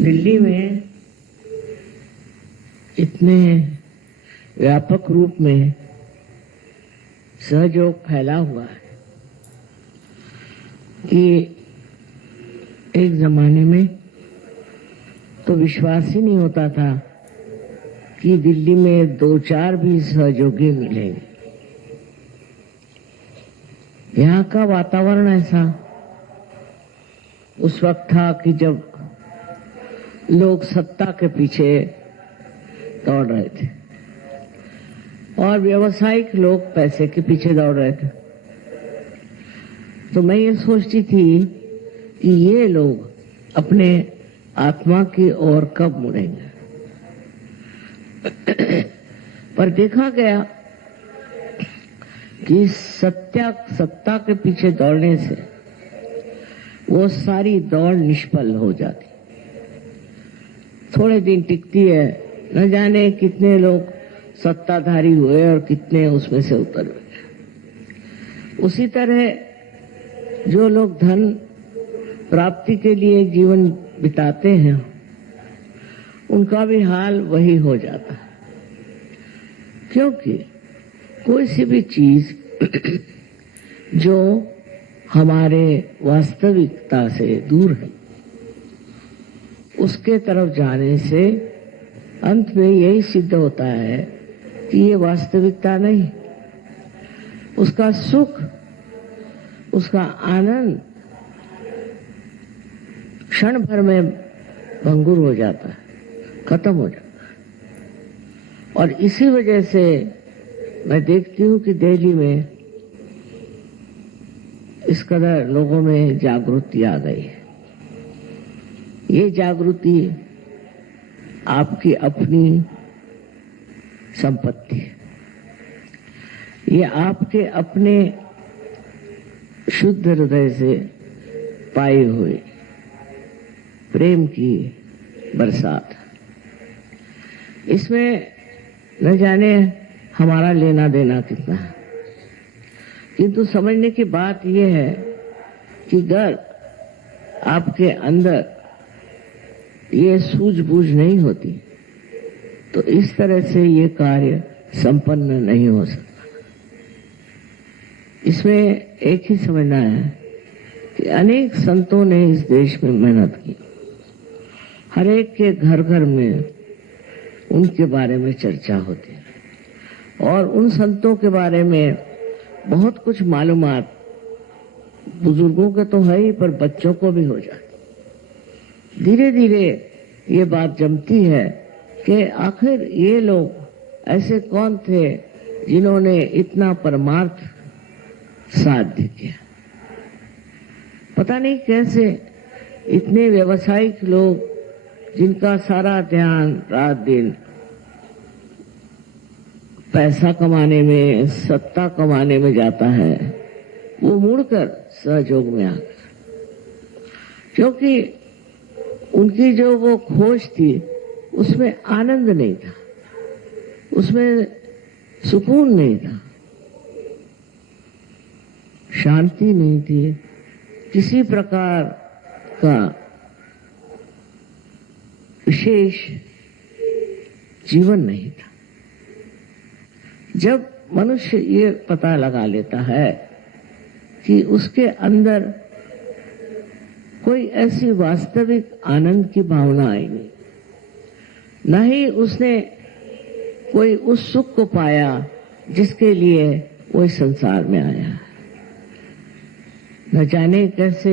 दिल्ली में इतने व्यापक रूप में सहयोग फैला हुआ है कि एक जमाने में तो विश्वास ही नहीं होता था कि दिल्ली में 2-4 भी सहयोगी मिलेंगे। यहाँ का वातावरण ऐसा उस वक्त था कि जब लोग सत्ता के पीछे दौड़ रहे थे और व्यवसायिक लोग पैसे के पीछे दौड़ रहे थे। तो मैं ये सोचती थी कि ये लोग अपने आत्मा की ओर कब मुड़ेंगे। पर देखा गया कि सत्ता के पीछे दौड़ने से वो सारी दौड़ निष्फल हो जाती, थोड़े दिन टिकती है। न जाने कितने लोग सत्ताधारी हुए और कितने उसमें से उतर गए। उसी तरह जो लोग धन प्राप्ति के लिए जीवन बिताते हैं उनका भी हाल वही हो जाता है, क्योंकि कोई सी भी चीज जो हमारे वास्तविकता से दूर है उसके तरफ जाने से अंत में यही सिद्ध होता है कि ये वास्तविकता नहीं। उसका सुख, उसका आनंद क्षण भर में भंगुर हो जाता है, खत्म हो जाता है। और इसी वजह से मैं देखती हूँ कि दिल्ली में इस कदर लोगों में जागृति आ गई है। ये जागृति आपकी अपनी संपत्ति है, ये आपके अपने शुद्ध हृदय से पाई हुई प्रेम की बरसात। इसमें न जाने हमारा लेना देना कितना है, किंतु समझने की बात यह है कि अगर आपके अंदर ये सूझबूझ नहीं होती तो इस तरह से ये कार्य संपन्न नहीं हो सकता। इसमें एक ही समझना है कि अनेक संतों ने इस देश में मेहनत की, हर एक के घर घर में उनके बारे में चर्चा होती है और उन संतों के बारे में बहुत कुछ मालूमात बुजुर्गों के तो है ही, पर बच्चों को भी हो जाती। धीरे धीरे ये बात जमती है कि आखिर ये लोग ऐसे कौन थे जिन्होंने इतना परमार्थ साध्य किया। पता नहीं कैसे इतने व्यवसायिक लोग जिनका सारा ध्यान रात दिन पैसा कमाने में, सत्ता कमाने में जाता है, वो मुड़कर सहयोग में आ गए, क्योंकि उनकी जो वो खोज थी उसमें आनंद नहीं था, उसमें सुकून नहीं था, शांति नहीं थी, किसी प्रकार का विशेष जीवन नहीं था। जब मनुष्य ये पता लगा लेता है कि उसके अंदर कोई ऐसी वास्तविक आनंद की भावना आई नहीं, न ही उसने कोई उस सुख को पाया जिसके लिए वो इस संसार में आया है। न जाने कैसे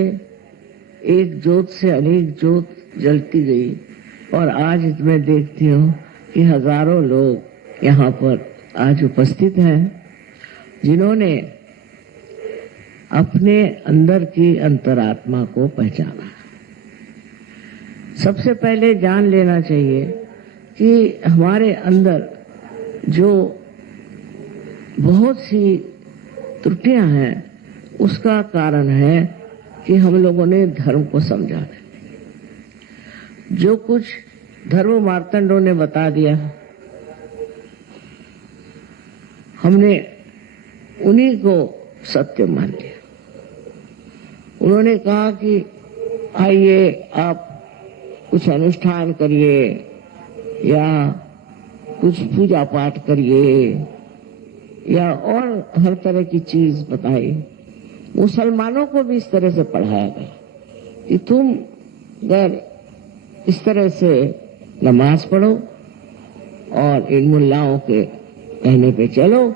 एक ज्योत से अनेक ज्योत जलती गई और आज मैं देखती हूँ कि हजारों लोग यहाँ पर आज उपस्थित हैं जिन्होंने अपने अंदर की अंतरात्मा को पहचाना। सबसे पहले जान लेना चाहिए कि हमारे अंदर जो बहुत सी त्रुटियां हैं उसका कारण है कि हम लोगों ने धर्म को समझा नहीं। जो कुछ धर्म मार्तंडों ने बता दिया हमने उन्हीं को सत्य मान लिया। उन्होंने कहा कि आइए आप कुछ अनुष्ठान करिए या कुछ पूजा पाठ करिए या और हर तरह की चीज बताई। मुसलमानों को भी इस तरह से पढ़ाया गया कि तुम अगर इस तरह से नमाज पढ़ो और इन मुल्लाओं के कहने पे चलो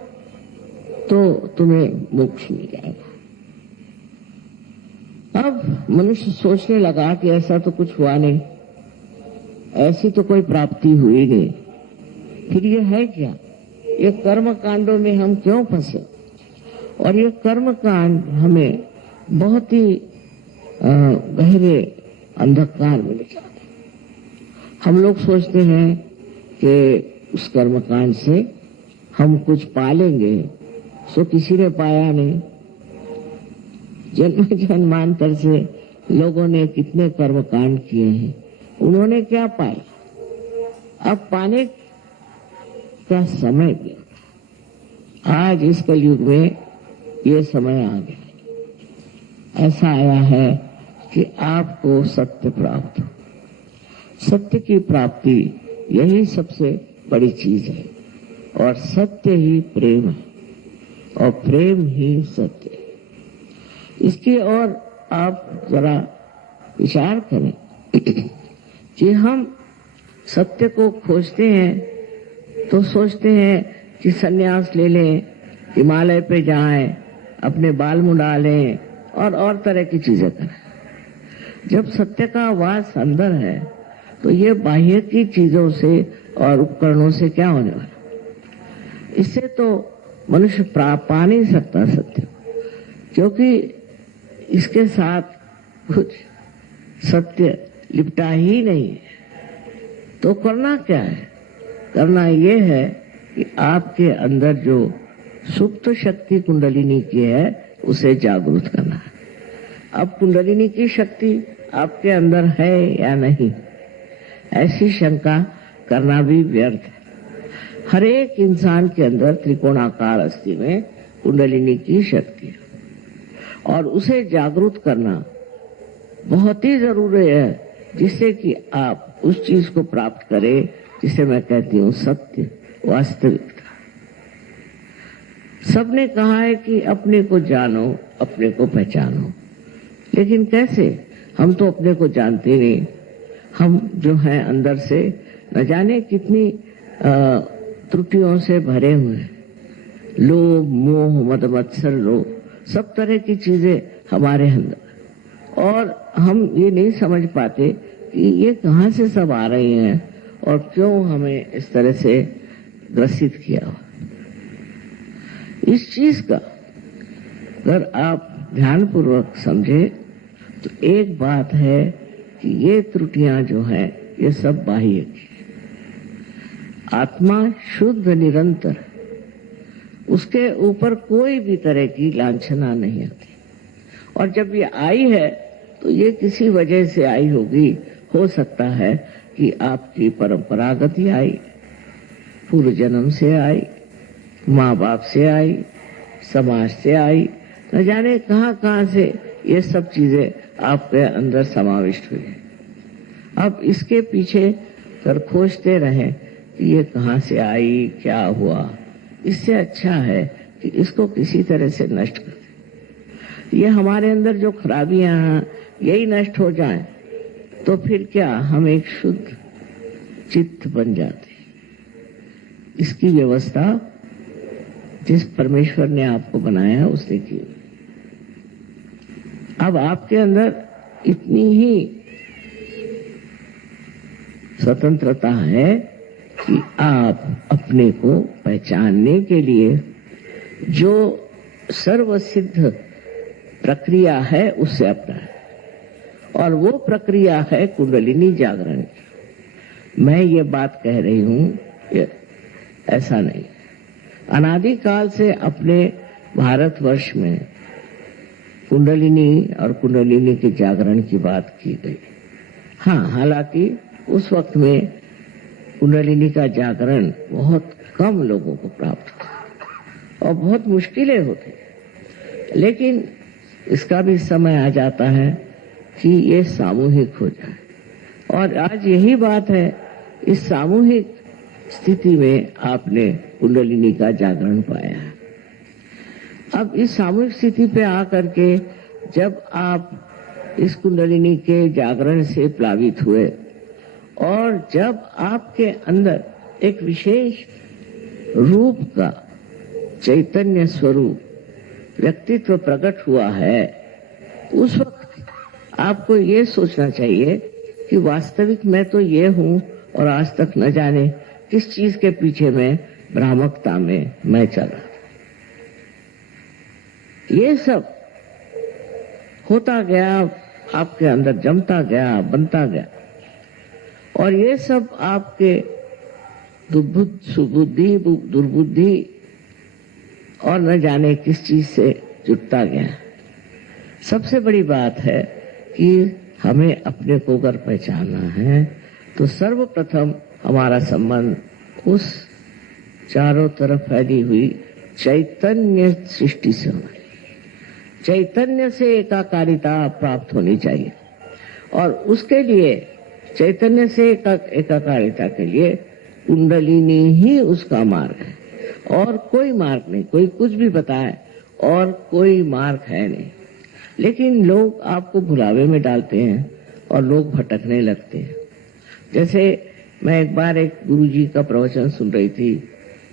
तो तुम्हें मोक्ष मिल जाएगा। अब मनुष्य सोचने लगा कि ऐसा तो कुछ हुआ नहीं, ऐसी तो कोई प्राप्ति हुई नहीं, फिर ये है क्या? ये कर्म कांडों में हम क्यों फंसे? और ये कर्म कांड हमें बहुत ही गहरे अंधकार में ले जाते। हम लोग सोचते हैं कि उस कर्म कांड से हम कुछ पालेंगे, सो किसी ने पाया नहीं। जन्म जन्मांतर से लोगों ने कितने कर्म कांड किए हैं, उन्होंने क्या पाया? अब पाने का समय गया। आज इस कलयुग में ये समय आ गया, ऐसा आया है कि आपको सत्य प्राप्त हो। सत्य की प्राप्ति यही सबसे बड़ी चीज है, और सत्य ही प्रेम है, और प्रेम ही सत्य है। इसकी ओर आप जरा विचार करें कि हम सत्य को खोजते हैं तो सोचते हैं कि सन्यास ले लें, हिमालय पे जाएं, अपने बाल मुंडा लें और तरह की चीजें करें। जब सत्य का वास अंदर है तो ये बाह्य की चीजों से और उपकरणों से क्या होने वाला? इससे तो मनुष्य पा नहीं सकता सत्य, क्योंकि इसके साथ कुछ सत्य लिपटा ही नहीं है। तो करना क्या है? करना ये है कि आपके अंदर जो सुप्त शक्ति कुंडलिनी की है उसे जागृत करना है। अब कुंडलिनी की शक्ति आपके अंदर है या नहीं, ऐसी शंका करना भी व्यर्थ है। हर एक इंसान के अंदर त्रिकोणाकार अस्थि में कुंडलिनी की शक्ति है, और उसे जागृत करना बहुत ही जरूरी है, जिससे कि आप उस चीज को प्राप्त करें जिसे मैं कहती हूँ सत्य, वास्तविकता। सबने कहा है कि अपने को जानो, अपने को पहचानो, लेकिन कैसे? हम तो अपने को जानते नहीं। हम जो हैं अंदर से न जाने कितनी त्रुटियों से भरे हुए हैं। लोभ, मोह, मद, मत्सर, लोभ, सब तरह की चीजें हमारे अंदर, और हम ये नहीं समझ पाते कि ये कहाँ से सब आ रही हैं और क्यों हमें इस तरह से ग्रसित किया। इस चीज का अगर आप ध्यानपूर्वक समझे तो एक बात है कि ये त्रुटियां जो हैं ये सब बाह्य की। आत्मा शुद्ध निरंतर, उसके ऊपर कोई भी तरह की लांछना नहीं आती, और जब ये आई है तो ये किसी वजह से आई होगी। हो सकता है कि आपकी परंपरागत ही आई, पूर्व जन्म से आई, माँ बाप से आई, समाज से आई, न जाने कहाँ कहाँ से ये सब चीजें आपके अंदर समाविष्ट हुई है। अब इसके पीछे कर खोजते रहें कि ये कहाँ से आई, क्या हुआ। इससे अच्छा है कि इसको किसी तरह से नष्ट कर दें। ये हमारे अंदर जो खराबियां हैं यही नष्ट हो जाएं तो फिर क्या हम एक शुद्ध चित्त बन जाते। इसकी व्यवस्था जिस परमेश्वर ने आपको बनाया उसने की। अब आपके अंदर इतनी ही स्वतंत्रता है कि आप अपने को पहचानने के लिए जो सर्वसिद्ध प्रक्रिया है उससे अपनाएं, और वो प्रक्रिया है कुंडलिनी जागरण की। मैं ये बात कह रही हूं, ऐसा नहीं। अनादिकाल से अपने भारतवर्ष में कुंडलिनी और कुंडलिनी के जागरण की बात की गई। हाँ, हालांकि उस वक्त में कुंडलिनी का जागरण बहुत कम लोगों को प्राप्त होता और बहुत मुश्किलें होती, लेकिन इसका भी समय आ जाता है कि ये सामूहिक हो जाए और आज यही बात है, इस सामूहिक स्थिति में आपने कुंडलिनी का जागरण पाया। अब इस सामूहिक स्थिति पे आकर के जब आप इस कुंडलिनी के जागरण से प्लावित हुए और जब आपके अंदर एक विशेष रूप का चैतन्य स्वरूप व्यक्तित्व प्रकट हुआ है, उस वक्त आपको ये सोचना चाहिए कि वास्तविक मैं तो ये हूं और आज तक न जाने किस चीज के पीछे मैं भ्रामकता में मैं चला। ये सब होता गया, आपके अंदर जमता गया, बनता गया, और ये सब आपके सुबुद्धि दुर्बुद्धि और न जाने किस चीज से जुटता गया। सबसे बड़ी बात है कि हमें अपने को अगर पहचानना है तो सर्वप्रथम हमारा संबंध उस चारों तरफ फैली हुई चैतन्य सृष्टि से होना। चैतन्य से एकाकारिता प्राप्त होनी चाहिए, और उसके लिए चैतन्य से एकाकारिता के लिए कुंडलिनी ही उसका मार्ग है, और कोई मार्ग नहीं। कोई कुछ भी बताए और कोई मार्ग है नहीं, लेकिन लोग आपको भुलावे में डालते हैं और लोग भटकने लगते हैं। जैसे मैं एक बार एक गुरुजी का प्रवचन सुन रही थी,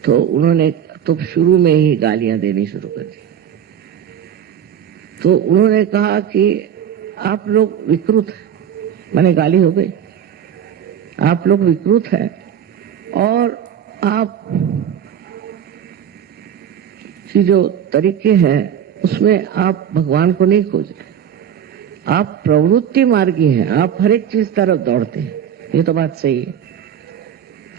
तो उन्होंने तो शुरू में ही गालियां देनी शुरू कर दी। तो उन्होंने कहा कि आप लोग विकृत हैं। मैंने गाली हो गई, आप लोग विकृत हैं और आप की जो तरीके हैं उसमें आप भगवान को नहीं खोज रहे, आप प्रवृत्ति मार्गी हैं, आप हर एक चीज तरफ दौड़ते हैं। ये तो बात सही है,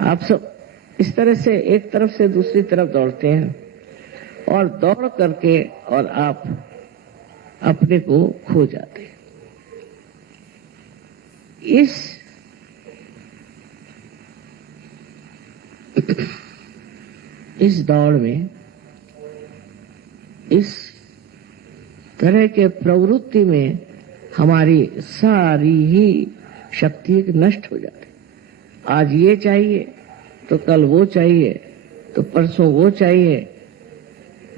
आप सब इस तरह से एक तरफ से दूसरी तरफ दौड़ते हैं, और दौड़ करके और आप अपने को खो जाते हैं। इस दौड़ में, इस तरह के प्रवृत्ति में हमारी सारी ही शक्ति नष्ट हो जाती। आज ये चाहिए तो कल वो चाहिए, तो परसों वो चाहिए,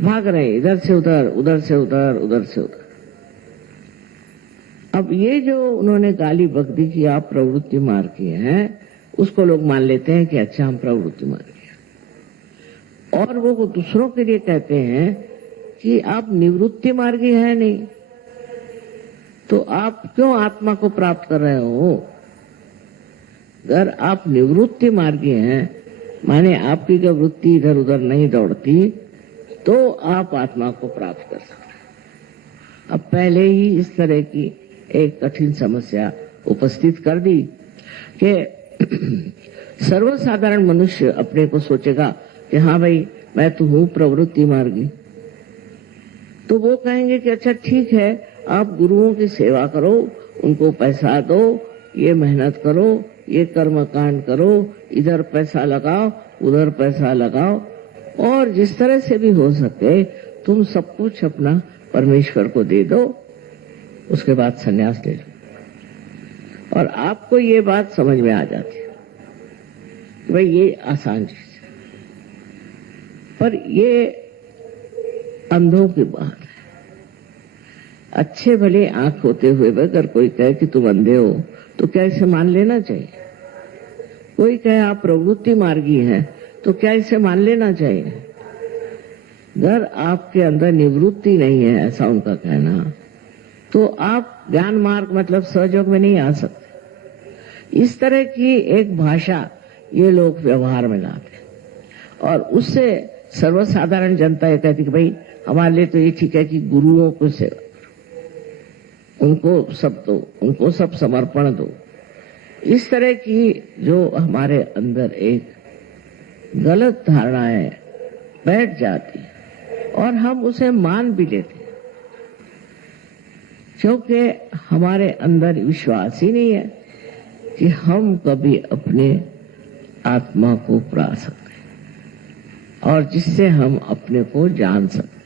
भाग रहे इधर से उधर, उधर से उधर, उधर से उधर। अब ये जो उन्होंने गाली बक दी कि आप प्रवृत्ति मार्गी हैं, उसको लोग मान लेते हैं कि अच्छा हम प्रवृत्ति मार्गी हैं, और वो दूसरों के लिए कहते हैं कि आप निवृत्ति मार्गी हैं नहीं, तो आप क्यों आत्मा को प्राप्त कर रहे हो? अगर आप निवृत्ति मार्गी हैं, माने आपकी जब वृत्ति इधर उधर नहीं दौड़ती, तो आप आत्मा को प्राप्त कर सकते हैं। अब पहले ही इस तरह की एक कठिन समस्या उपस्थित कर दी कि सर्वसाधारण मनुष्य अपने को सोचेगा कि हाँ भाई मैं तो हूं प्रवृत्ति मार्गी, तो वो कहेंगे कि अच्छा ठीक है, आप गुरुओं की सेवा करो, उनको पैसा दो, ये मेहनत करो, ये कर्म कांड करो, इधर पैसा लगाओ, उधर पैसा लगाओ, और जिस तरह से भी हो सके तुम सब कुछ अपना परमेश्वर को दे दो, उसके बाद संन्यास ले लो। और आपको ये बात समझ में आ जाती है कि भाई ये आसान चीज है, पर ये अंधों की बात है। अच्छे भले आंख होते हुए अगर कोई कहे कि तुम अंधे हो, तो क्या इसे मान लेना चाहिए? कोई कहे आप प्रवृत्ति मार्गी हैं, तो क्या इसे मान लेना चाहिए? अगर आपके अंदर निवृत्ति नहीं है, ऐसा उनका कहना, तो आप ज्ञान मार्ग मतलब सहयोग में नहीं आ सकते। इस तरह की एक भाषा ये लोग व्यवहार में लाते, और उससे सर्वसाधारण जनता ये कहती कि भाई हमारे लिए तो ये ठीक है कि गुरुओं को सेवा करो, उनको सब दो, उनको सब समर्पण दो। इस तरह की जो हमारे अंदर एक गलत धारणाएं बैठ जाती और हम उसे मान भी लेते, क्योंकि हमारे अंदर विश्वास ही नहीं है कि हम कभी अपने आत्मा को पा सकते हैं और जिससे हम अपने को जान सकते हैं।